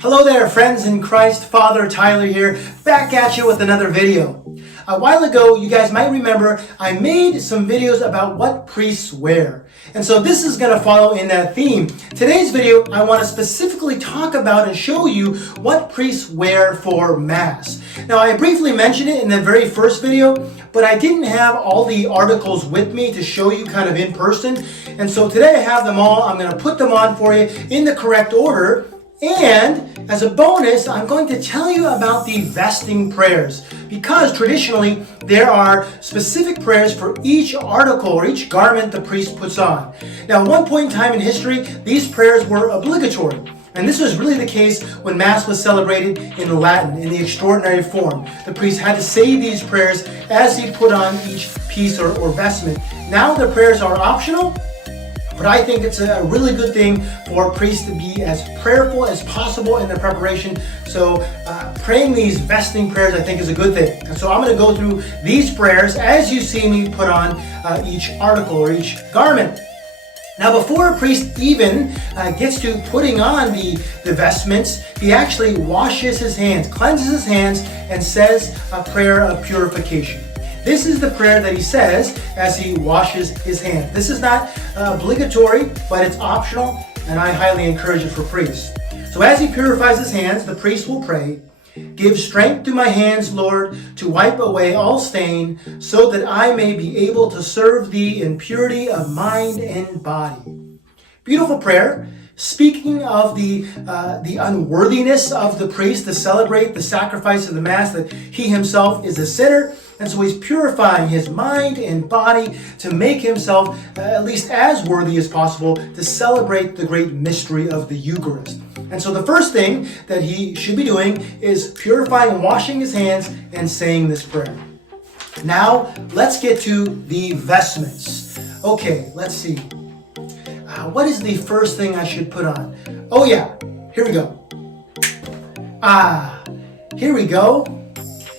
Hello there, friends in Christ. Father Tyler here, back at you with another video. A while ago, you guys might remember, I made some videos about what priests wear. And so this is going to follow in that theme. Today's video, I want to specifically talk about and show you what priests wear for Mass. Now, I briefly mentioned it in the very first video, but I didn't have all the articles with me to show you kind of in person. And so today I have them all. I'm going to put them on for you in the correct order. And as a bonus, I'm going to tell you about the vesting prayers, because traditionally there are specific prayers for each article or each garment the priest puts on. Now, at one point in time in history, these prayers were obligatory. And this was really the case when Mass was celebrated in Latin, in the extraordinary form. The priest had to say these prayers as he put on each piece or vestment. Now the prayers are optional, but I think it's a really good thing for priests to be as prayerful as possible in their preparation. So praying these vesting prayers, I think, is a good thing. And so I'm going to go through these prayers as you see me put on each article or each garment. Now, before a priest even gets to putting on the vestments, he actually washes his hands, cleanses his hands, and says a prayer of purification. This is the prayer that he says as he washes his hands. This is not obligatory, but it's optional, and I highly encourage it for priests. So as he purifies his hands, the priest will pray, "Give strength to my hands, Lord, to wipe away all stain, so that I may be able to serve thee in purity of mind and body." Beautiful prayer. Speaking of the unworthiness of the priest to celebrate the sacrifice of the Mass, that he himself is a sinner, and so he's purifying his mind and body to make himself at least as worthy as possible to celebrate the great mystery of the Eucharist. And so the first thing that he should be doing is purifying and washing his hands and saying this prayer. Now, let's get to the vestments. Okay, let's see. What is the first thing I should put on? Oh yeah, here we go. Here we go.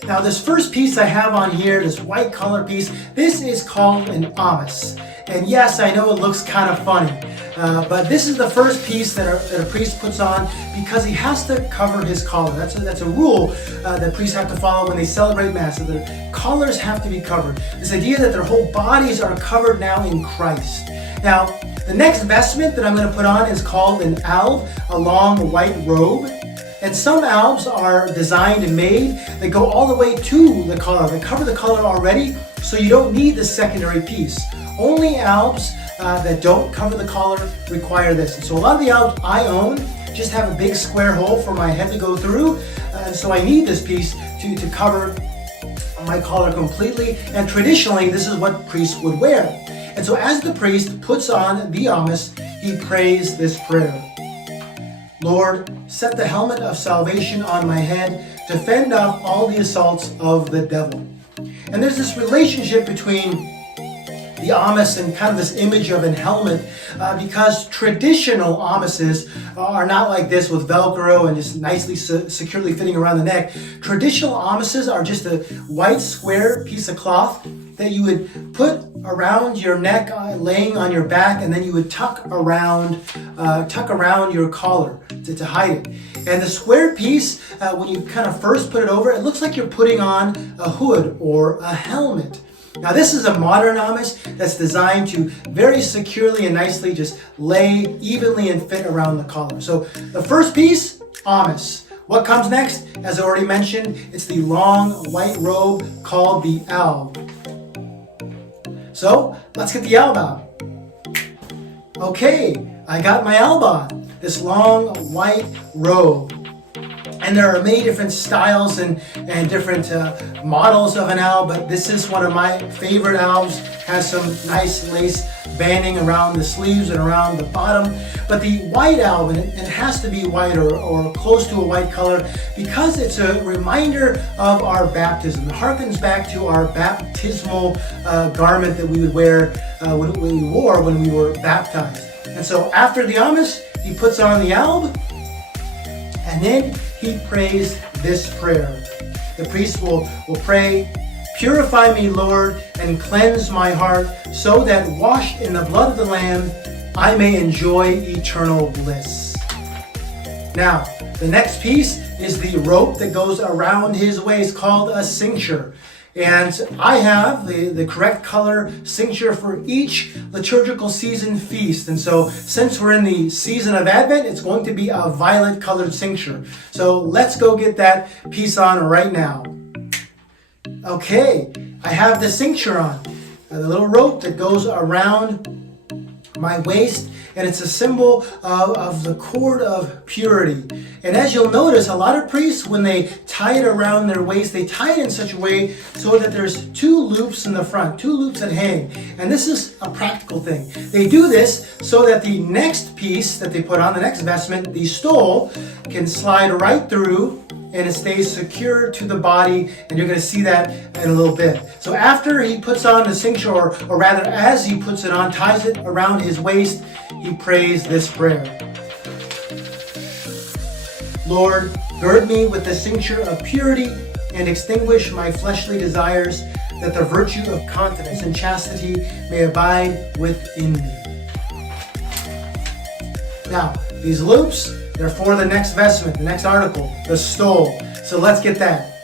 Now this first piece I have on here, this white collar piece, this is called an AMICE. And yes, I know it looks kind of funny, but this is the first piece that a priest puts on because he has to cover his collar. That's a rule that priests have to follow when they celebrate Mass, so their collars have to be covered. This idea that their whole bodies are covered now in Christ. Now, the next vestment that I'm going to put on is called an alb, a long white robe. And some albs are designed and made that go all the way to the collar. They cover the collar already, so you don't need the secondary piece. Only albs that don't cover the collar require this. And so a lot of the albs I own just have a big square hole for my head to go through, and so I need this piece to cover my collar completely. And traditionally, this is what priests would wear. And so as the priest puts on the AMICE, he prays this prayer. "Lord, set the helmet of salvation on my head to fend off all the assaults of the devil." And there's this relationship between the AMICE and kind of this image of a helmet, because traditional AMICEs are not like this with Velcro and just nicely securely fitting around the neck. Traditional AMICEs are just a white square piece of cloth that you would put around your neck, laying on your back, and then you would tuck around your collar to hide it. And the square piece, when you kind of first put it over, it looks like you're putting on a hood or a helmet. Now this is a modern AMICE that's designed to very securely and nicely just lay evenly and fit around the collar. So the first piece, AMICE. What comes next? As I already mentioned, it's the long white robe called the alb. So let's get the alb out. Okay, I got my alb on, this long white robe. And there are many different styles and different models of an alb, but this is one of my favorite albs. Has some nice lace banding around the sleeves and around the bottom. But the white alb, and it has to be white or close to a white color, because it's a reminder of our baptism. It harkens back to our baptismal garment that we would wear when we were baptized. And so after the AMICE, he puts on the alb, and then he prays this prayer. The priest will pray, "Purify me, Lord, and cleanse my heart, so that washed in the blood of the Lamb, I may enjoy eternal bliss." Now, The next piece is the rope that goes around his waist called a cincture. And I have the correct color cincture for each liturgical season feast. And so since we're in the season of Advent, it's going to be a violet colored cincture. So let's go get that piece on right now. Okay, I have the cincture on, the little rope that goes around my waist, and it's a symbol of the cord of purity. And as you'll notice, a lot of priests, when they tie it around their waist, they tie it in such a way so that there's two loops in the front, two loops that hang. And this is a practical thing. They do this so that the next piece that they put on, the next vestment, the stole, can slide right through and it stays secure to the body, and you're going to see that in a little bit. So after he puts on the cincture, or rather as he puts it on, ties it around his waist, he prays this prayer. Lord, gird me with the cincture of purity and extinguish my fleshly desires, that the virtue of continence and chastity may abide within me. Now, these loops, they're for the next vestment, the next article, the stole. So let's get that.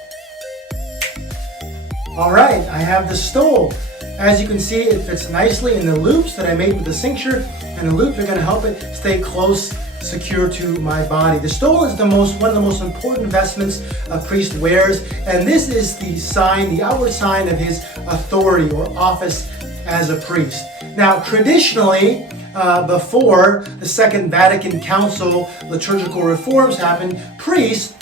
All right, I have the stole. As you can see, it fits nicely in the loops that I made with the cincture, and the loops are going to help it stay close, secure to my body. The stole is one of the most important vestments a priest wears, and this is the sign, the outward sign of his authority or office as a priest. Now, traditionally, before the Second Vatican Council liturgical reforms happened, priests,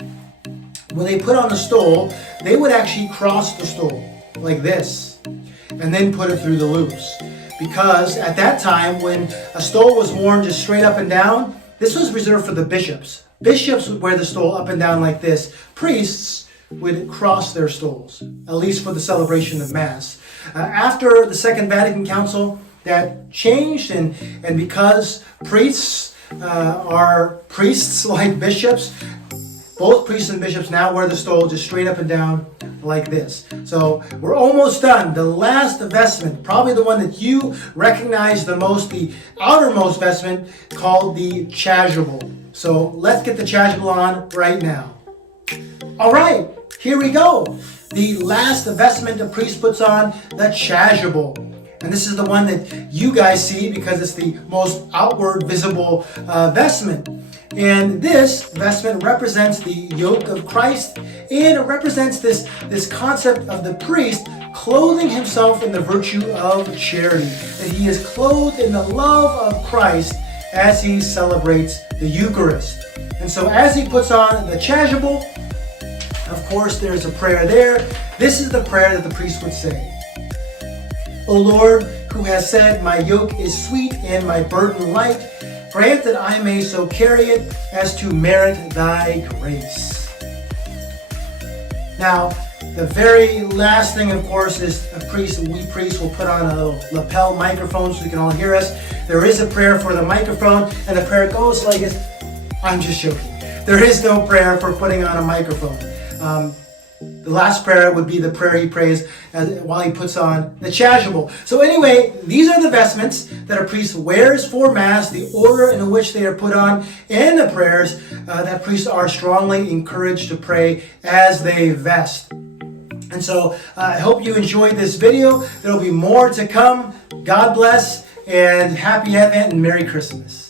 when they put on the stole, they would actually cross the stole like this and then put it through the loops. Because at that time, when a stole was worn just straight up and down, this was reserved for the bishops. Bishops would wear the stole up and down like this. Priests would cross their stoles, at least for the celebration of Mass. After the Second Vatican Council, that changed, and because priests are priests like bishops, both priests and bishops now wear the stole just straight up and down like this. So we're almost done. The last vestment, probably the one that you recognize the most, the outermost vestment, called the chasuble. So let's get the chasuble on right now. All right, here we go. The last vestment a priest puts on, the chasuble. And this is the one that you guys see because it's the most outward visible vestment. And this vestment represents the yoke of Christ, and it represents this concept of the priest clothing himself in the virtue of charity, that he is clothed in the love of Christ as he celebrates the Eucharist. And so as he puts on the chasuble, of course there's a prayer there. This is the prayer that the priest would say. O Lord, who has said, my yoke is sweet and my burden light, grant that I may so carry it as to merit thy grace. Now, the very last thing, of course, is we priests will put on a little lapel microphone so you can all hear us. There is a prayer for the microphone, and the prayer goes like this. I'm just joking. There is no prayer for putting on a microphone. The last prayer would be the prayer he prays while he puts on the chasuble. So anyway, these are the vestments that a priest wears for Mass, the order in which they are put on, and the prayers that priests are strongly encouraged to pray as they vest. And so I hope you enjoyed this video. There will be more to come. God bless, and happy Advent and Merry Christmas.